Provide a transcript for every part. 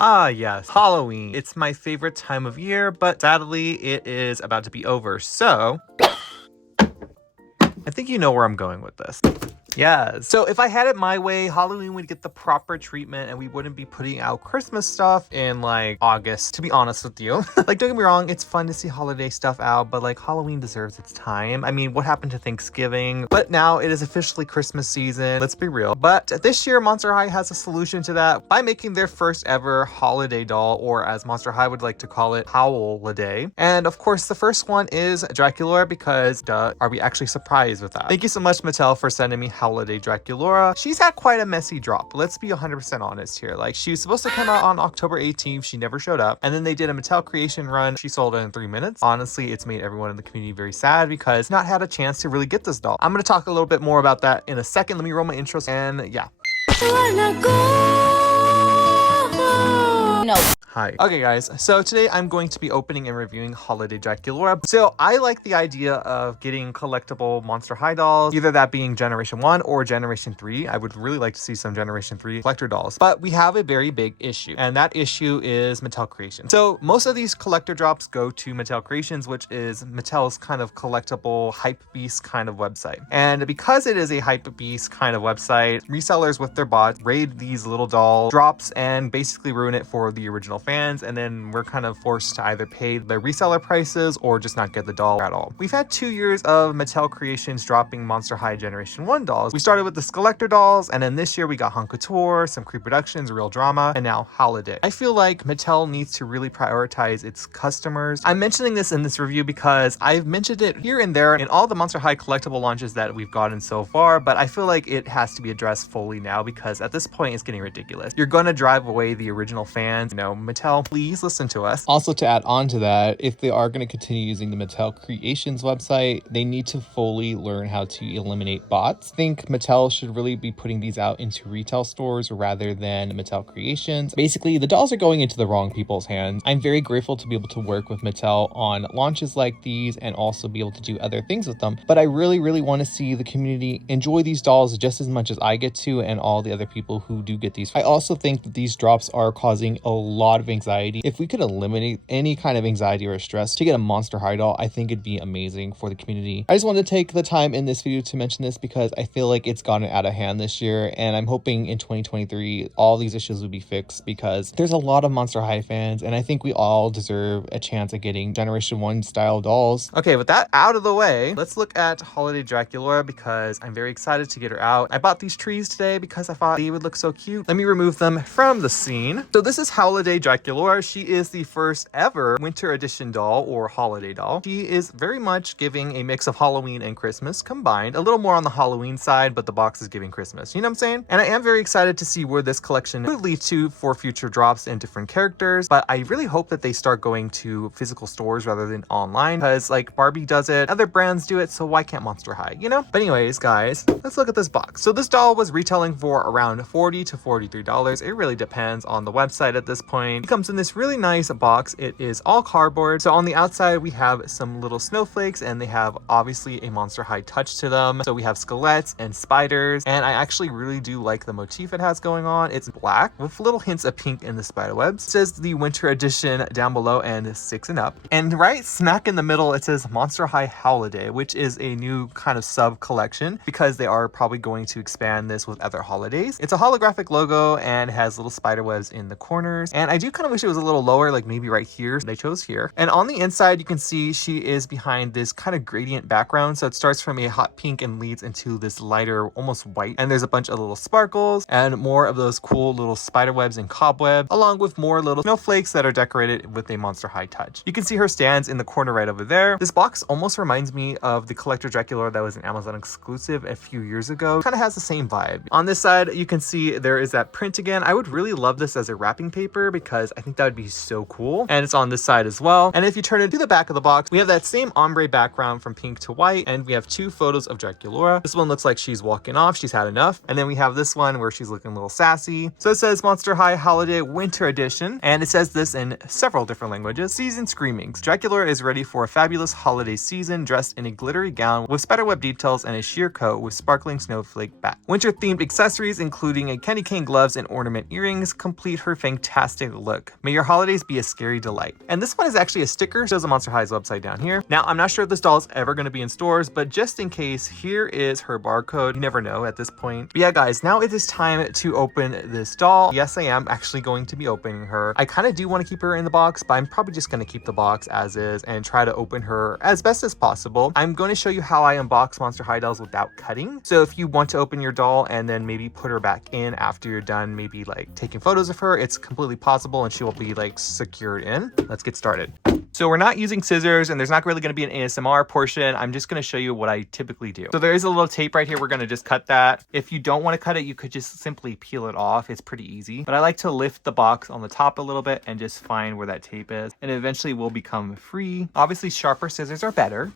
Ah, yes, Halloween. It's my favorite time of year, but sadly, it is about to be over, so I think you know where I'm going with this. Yeah, so if I had it my way, Halloween would get the proper treatment and we wouldn't be putting out Christmas stuff in like August, to be honest with you. Like, don't get me wrong, it's fun to see holiday stuff out, but like Halloween deserves its time. I mean, what happened to Thanksgiving? But now it is officially Christmas season, let's be real. But this year, Monster High has a solution to that by making their first ever holiday doll, or as Monster High would like to call it, Howliday. And of course, the first one is Draculaura because, duh, are we actually surprised with that? Thank you so much, Mattel, for sending me Howliday Draculaura. She's had quite a messy drop. Let's be 100% honest here. Like, she was supposed to come out on October 18th. She never showed up. And then they did a Mattel Creation run. She sold it in 3 minutes. Honestly, it's made everyone in the community very sad because not had a chance to really get this doll. I'm going to talk a little bit more about that in a second. Let me roll my intro and yeah. No. Hi. Okay guys, so today I'm going to be opening and reviewing Howliday Draculaura. So I like the idea of getting collectible Monster High dolls, either that being Generation 1 or Generation 3. I would really like to see some Generation 3 collector dolls. But we have a very big issue, and that issue is Mattel Creations. So most of these collector drops go to Mattel Creations, which is Mattel's kind of collectible hype beast kind of website. And because it is a hype beast kind of website, resellers with their bots raid these little doll drops and basically ruin it for the original fans, and then we're kind of forced to either pay the reseller prices or just not get the doll at all. We've had 2 years of Mattel Creations dropping Monster High Generation 1 dolls. We started with the Collector dolls, and then this year we got Hunk Couture, some Creep Productions, Real Drama, and now Howliday. I feel like Mattel needs to really prioritize its customers. I'm mentioning this in this review because I've mentioned it here and there in all the Monster High collectible launches that we've gotten so far, but I feel like it has to be addressed fully now because at this point it's getting ridiculous. You're gonna drive away the original fans. You know, Mattel, please listen to us. Also, to add on to that, if they are going to continue using the Mattel Creations website, they need to fully learn how to eliminate bots. I think Mattel should really be putting these out into retail stores rather than Mattel Creations. Basically, the dolls are going into the wrong people's hands. I'm very grateful to be able to work with Mattel on launches like these and also be able to do other things with them. But I really want to see the community enjoy these dolls just as much as I get to and all the other people who do get these. I also think that these drops are causing a lot of anxiety. If we could eliminate any kind of anxiety or stress to get a Monster High doll, I think it'd be amazing for the community. I just wanted to take the time in this video to mention this because I feel like it's gotten out of hand this year, and I'm hoping in 2023 all these issues will be fixed because there's a lot of Monster High fans, and I think we all deserve a chance at getting Generation 1 style dolls. Okay, with that out of the way, let's look at Howliday Draculaura because I'm very excited to get her out. I bought these trees today because I thought they would look so cute. Let me remove them from the scene. So this is Howliday Draculaura. She is the first ever winter edition doll or holiday doll. She is very much giving a mix of Halloween and Christmas combined. A little more on the Halloween side, but the box is giving Christmas. You know what I'm saying? And I am very excited to see where this collection could lead to for future drops and different characters. But I really hope that they start going to physical stores rather than online because like Barbie does it, other brands do it, so why can't Monster High, you know? But anyways, guys, let's look at this box. So this doll was retailing for around $40 to $43. It really depends on the website at this point. It comes in this really nice box. It is all cardboard. So on the outside, we have some little snowflakes and they have obviously a Monster High touch to them. So we have skeletons and spiders, and I actually really do like the motif it has going on. It's black with little hints of pink in the spider webs. It says the winter edition down below and 6 and up. And right smack in the middle, it says Monster High Howliday, which is a new kind of sub collection because they are probably going to expand this with other holidays. It's a holographic logo and has little spider webs in the corners. And I do kind of wish it was a little lower, like maybe right here. They chose here. And on the inside, you can see she is behind this kind of gradient background. So it starts from a hot pink and leads into this lighter, almost white. And there's a bunch of little sparkles and more of those cool little spider webs and cobwebs, along with more little snowflakes that are decorated with a Monster High touch. You can see her stands in the corner right over there. This box almost reminds me of the Collector Draculaura that was an Amazon exclusive a few years ago. Kind of has the same vibe. On this side, you can see there is that print again. I would really love this as a wrapping paper because I think that would be so cool. And it's on this side as well. And if you turn it to the back of the box, we have that same ombre background from pink to white, and we have 2 photos of Draculaura. This one looks like she's walking off. She's had enough. And then we have this one where she's looking a little sassy. So it says Monster High Howliday Winter Edition, and it says this in several different languages. Season Screamings. Draculaura is ready for a fabulous holiday season, dressed in a glittery gown with spiderweb details and a sheer coat with sparkling snowflake back. Winter-themed accessories, including a candy cane gloves and ornament earrings, complete her fantastic look. look. May your holidays be a scary delight. And this one is actually a sticker. Shows the Monster High's website down here. Now, I'm not sure if this doll is ever going to be in stores, but just in case, here is her barcode. You never know at this point. But yeah, guys, now it is time to open this doll. Yes, I am actually going to be opening her. I kind of do want to keep her in the box, but I'm probably just going to keep the box as is and try to open her as best as possible. I'm going to show you how I unbox Monster High dolls without cutting. So if you want to open your doll and then maybe put her back in after you're done, maybe like taking photos of her, it's completely possible and she will be like secured in. Let's get started. So we're not using scissors and there's not really going to be an ASMR portion. I'm just going to show you what I typically do. So there is a little tape right here. We're going to just cut that. If you don't want to cut it, you could just simply peel it off. It's pretty easy. But I like to lift the box on the top a little bit and just find where that tape is. And it eventually will become free. Obviously, sharper scissors are better.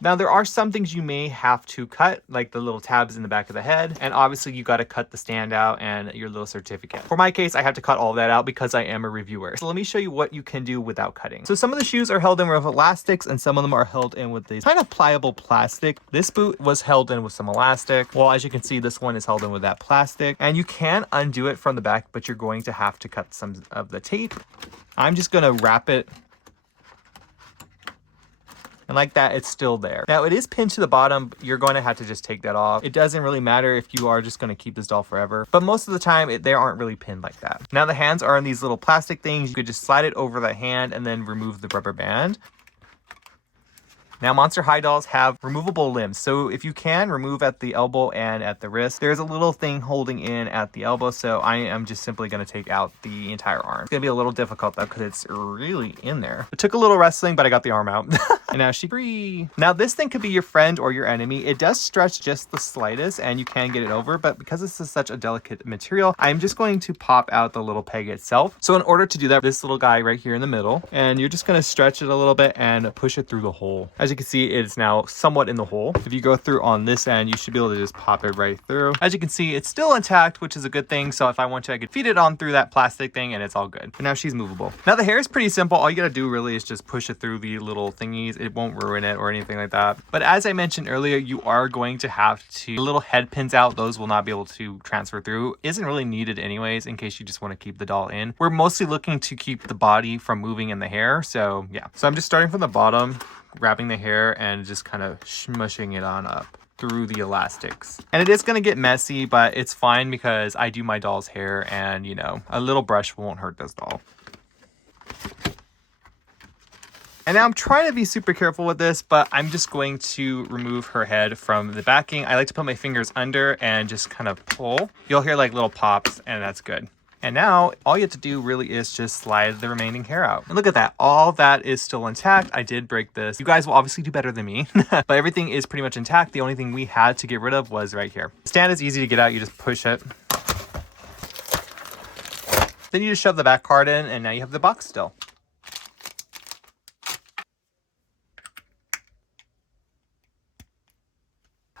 Now, there are some things you may have to cut, like the little tabs in the back of the head. And obviously, you got to cut the stand out and your little certificate. For my case, I have to cut all of that out because I am a reviewer. So let me show you what you can do without cutting. So some of the shoes are held in with elastics and some of them are held in with these kind of pliable plastic. This boot was held in with some elastic. Well, as you can see, this one is held in with that plastic. And you can undo it from the back, but you're going to have to cut some of the tape. I'm just going to wrap it. And like that, it's still there. Now, it is pinned to the bottom. You're going to have to just take that off. It doesn't really matter if you are just going to keep this doll forever. But most of the time, they aren't really pinned like that. Now, the hands are in these little plastic things. You could just slide it over the hand and then remove the rubber band. Now, Monster High dolls have removable limbs. So if you can, remove at the elbow and at the wrist. There's a little thing holding in at the elbow. So I am just simply going to take out the entire arm. It's going to be a little difficult though, because it's really in there. It took a little wrestling, but I got the arm out. And now she's free. Now, this thing could be your friend or your enemy. It does stretch just the slightest and you can get it over. But because this is such a delicate material, I'm just going to pop out the little peg itself. So in order to do that, this little guy right here in the middle, and you're just going to stretch it a little bit and push it through the hole. As you can see, it's now somewhat in the hole. If you go through on this end, you should be able to just pop it right through. As you can see, it's still intact, which is a good thing. So if I want to, I could feed it on through that plastic thing and it's all good. But now she's movable. Now the hair is pretty simple. All you got to do really is just push it through the little thingies. It won't ruin it or anything like that. But as I mentioned earlier, you are going to have to, the little head pins out, those will not be able to transfer through. Isn't really needed anyways, in case you just want to keep the doll in. We're mostly looking to keep the body from moving in the hair. So yeah, so I'm just starting from the bottom, grabbing the hair and just kind of smushing it on up through the elastics. And it is going to get messy, but it's fine because I do my doll's hair and, you know, a little brush won't hurt this doll. And now I'm trying to be super careful with this, but I'm just going to remove her head from the backing. I like to put my fingers under and just kind of pull. You'll hear like little pops and that's good. And now all you have to do really is just slide the remaining hair out. And look at that. All that is still intact. I did break this. You guys will obviously do better than me, but everything is pretty much intact. The only thing we had to get rid of was right here. The stand is easy to get out. You just push it. Then you just shove the back card in and now you have the box still.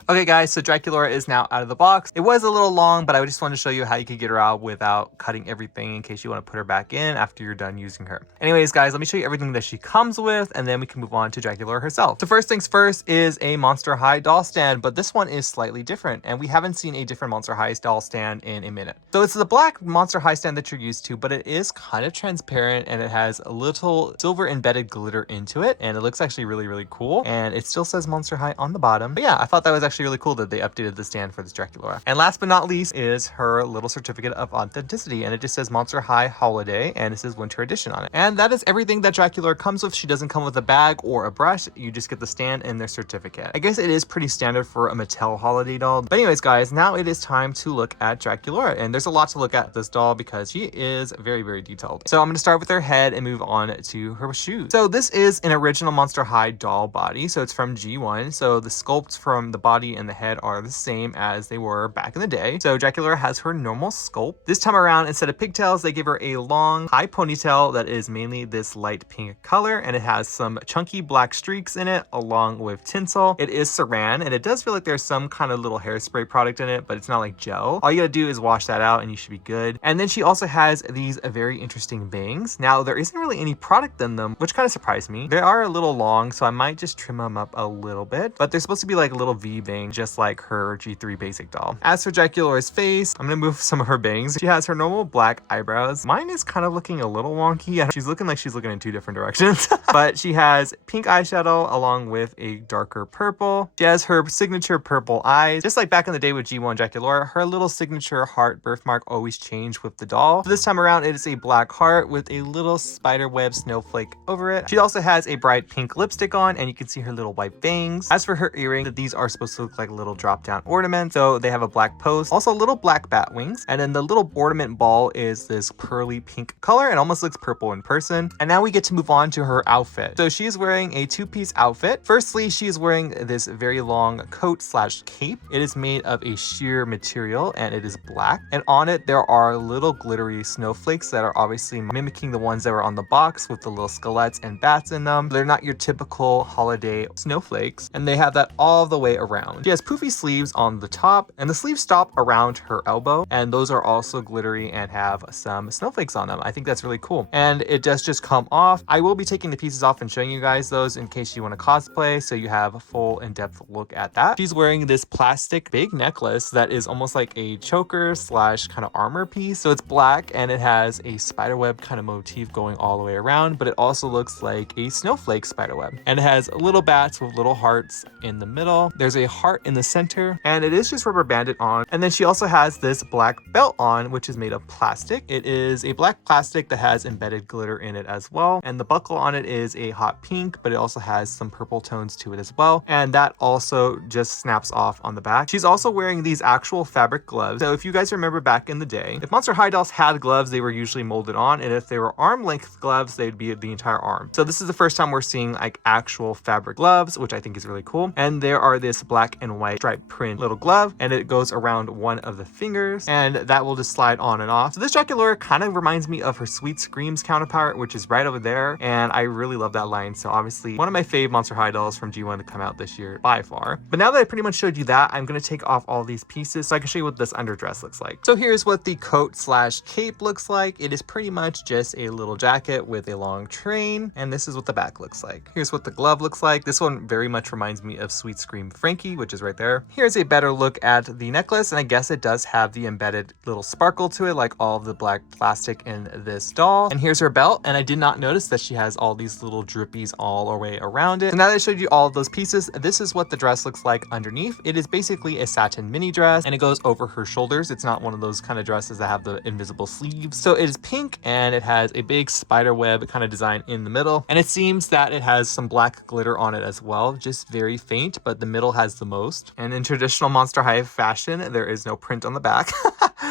Okay guys, so Draculaura is now out of the box. It was a little long, but I just wanted to show you how you could get her out without cutting everything in case you want to put her back in after you're done using her. Anyways guys, let me show you everything that she comes with and then we can move on to Draculaura herself. So first things first is a Monster High doll stand, but this one is slightly different and we haven't seen a different Monster High doll stand in a minute. So it's the black Monster High stand that you're used to, but it is kind of transparent and it has a little silver embedded glitter into it and it looks actually really, really cool. And it still says Monster High on the bottom. But yeah, I thought that was actually really cool that they updated the stand for this Draculaura. And last but not least is her little certificate of authenticity, and it just says Monster High Holiday and it says Winter Edition on it. And that is everything that Draculaura comes with. She doesn't come with a bag or a brush. You just get the stand and their certificate. I guess it is pretty standard for a Mattel holiday doll. But anyways guys, now it is time to look at Draculaura, and there's a lot to look at this doll because she is very, very detailed. So I'm going to start with her head and move on to her shoes. So this is an original Monster High doll body, so it's from G1. So the sculpts from the body and the head are the same as they were back in the day. So Draculaura has her normal sculpt. This time around, instead of pigtails, they give her a long high ponytail that is mainly this light pink color, and it has some chunky black streaks in it along with tinsel. It is saran, and it does feel like there's some kind of little hairspray product in it, but it's not like gel. All you gotta do is wash that out and you should be good. And then she also has these very interesting bangs. Now there isn't really any product in them, which kind of surprised me. They are a little long, so I might just trim them up a little bit, but they're supposed to be like little V bangs moving just like her G3 basic doll. As for Draculaura's face, I'm gonna move some of her bangs. She has her normal black eyebrows. Mine is kind of looking a little wonky. She's looking like she's looking in 2 different directions. But she has pink eyeshadow along with a darker purple. She has her signature purple eyes. Just like back in the day with G1 Draculaura, her little signature heart birthmark always changed with the doll. So this time around, it is a black heart with a little spiderweb snowflake over it. She also has a bright pink lipstick on, and you can see her little white bangs. As for her earrings, these are supposed to look like little drop down ornaments. So they have a black post, also little black bat wings. And then the little ornament ball is this pearly pink color. It almost looks purple in person. And now we get to move on to her outfit. So she is wearing a 2-piece outfit. Firstly, she is wearing this very long coat slash cape. It is made of a sheer material and it is black. And on it, there are little glittery snowflakes that are obviously mimicking the ones that were on the box with the little skeletts and bats in them. They're not your typical holiday snowflakes, and they have that all the way around. She has poofy sleeves on the top, and the sleeves stop around her elbow, and those are also glittery and have some snowflakes on them. I think that's really cool. And it does just come off. I will be taking the pieces off and showing you guys those in case you want to cosplay, so you have a full in-depth look at that. She's wearing this plastic big necklace that is almost like a choker slash kind of armor piece. So it's black and it has a spiderweb kind of motif going all the way around, but it also looks like a snowflake spiderweb. And it has little bats with little hearts in the middle. There's a heart in the center, and it is just rubber banded on. And then she also has this black belt on, which is made of plastic. It is a black plastic that has embedded glitter in it as well. And the buckle on it is a hot pink, but it also has some purple tones to it as well. And that also just snaps off on the back. She's also wearing these actual fabric gloves. So if you guys remember back in the day, if Monster High dolls had gloves, they were usually molded on. And if they were arm length gloves, they'd be the entire arm. So this is the first time we're seeing like actual fabric gloves, which I think is really cool. And there are this black and white striped print little glove, and it goes around one of the fingers, and that will just slide on and off. So this Draculaura kind of reminds me of her Sweet Screams counterpart, which is right over there. And I really love that line. So obviously one of my fave Monster High dolls from G1 to come out this year by far. But now that I pretty much showed you that, I'm going to take off all these pieces so I can show you what this underdress looks like. So here's what the coat slash cape looks like. It is pretty much just a little jacket with a long train, and this is what the back looks like. Here's what the glove looks like. This one very much reminds me of Sweet Scream Frankie, which is right there. Here's a better look at the necklace, and I guess it does have the embedded little sparkle to it, like all of the black plastic in this doll. And here's her belt, and I did not notice that she has all these little drippies all the way around it. So now that I showed you all of those pieces, this is what the dress looks like underneath. It is basically a satin mini dress, and it goes over her shoulders. It's not one of those kind of dresses that have the invisible sleeves. So it is pink, and it has a big spider web kind of design in the middle, and it seems that it has some black glitter on it as well, just very faint, but the middle has the most. And in traditional Monster High fashion, there is no print on the back,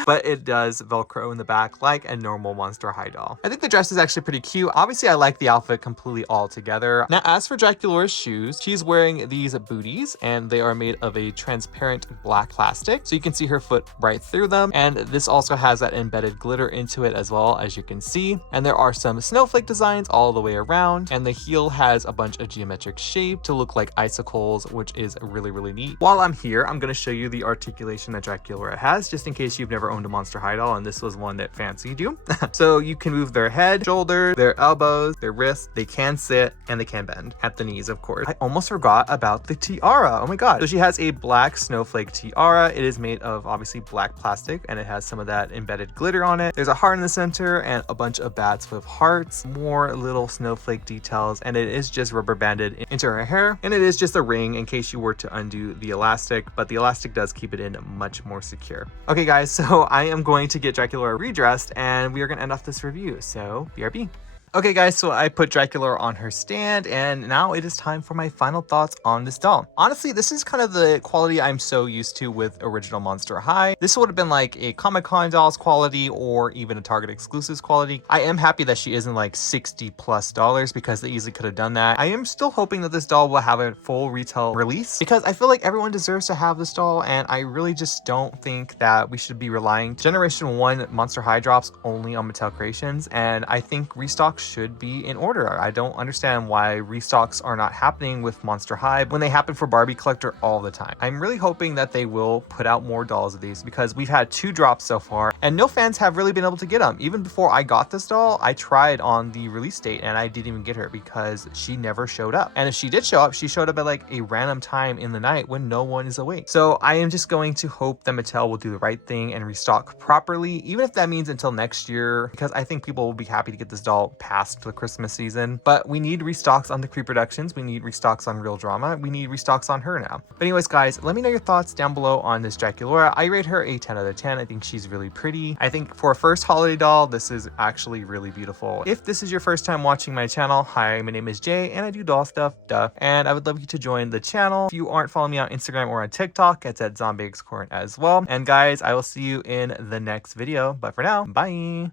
but it does Velcro in the back like a normal Monster High doll. I think the dress is actually pretty cute. Obviously, I like the outfit completely all together. Now, as for Draculaura's shoes, she's wearing these booties, and they are made of a transparent black plastic, so you can see her foot right through them. And this also has that embedded glitter into it as well, as you can see. And there are some snowflake designs all the way around, and the heel has a bunch of geometric shape to look like icicles, which is really, really neat. While I'm here, I'm going to show you the articulation that Draculaura has, just in case you've never owned a Monster High doll and this was one that fancied you. So you can move their head, shoulders, their elbows, their wrists. They can sit and they can bend at the knees, of course. I almost forgot about the tiara. Oh my god. So she has a black snowflake tiara. It is made of obviously black plastic, and it has some of that embedded glitter on it. There's a heart in the center and a bunch of bats with hearts, more little snowflake details, and it is just rubber banded into her hair. And it is just a ring in case you were to undo the elastic, but the elastic does keep it in much more secure. Okay guys, so I am going to get Draculaura redressed, and we are going to end off this review. So BRB. Okay guys, so I put Draculaura on her stand, and now it is time for my final thoughts on this doll. Honestly, this is kind of the quality I'm so used to with original Monster High. This would have been like a Comic-Con dolls quality or even a Target exclusives quality. I am happy that she isn't like $60+ because they easily could have done that. I am still hoping that this doll will have a full retail release because I feel like everyone deserves to have this doll, and I really just don't think that we should be relying Generation 1 Monster High drops only on Mattel Creations, and I think restock should be in order. I don't understand why restocks are not happening with Monster High when they happen for Barbie Collector all the time. I'm really hoping that they will put out more dolls of these because we've had 2 drops so far and no fans have really been able to get them. Even before I got this doll, I tried on the release date and I didn't even get her because she never showed up. And if she did show up, she showed up at like a random time in the night when no one is awake. So I am just going to hope that Mattel will do the right thing and restock properly, even if that means until next year, because I think people will be happy to get this doll past the Christmas season. But we need restocks on the Creeproductions. We need restocks on Real Drama. We need restocks on her now. But anyways, guys, let me know your thoughts down below on this Draculaura. I rate her a 10 out of 10. I think she's really pretty. I think for a first holiday doll, this is actually really beautiful. If this is your first time watching my channel, hi, my name is Jay and I do doll stuff, and I would love you to join the channel. If you aren't following me on Instagram or on TikTok, it's at ZombieXcorn as well. And guys, I will see you in the next video. But for now, bye.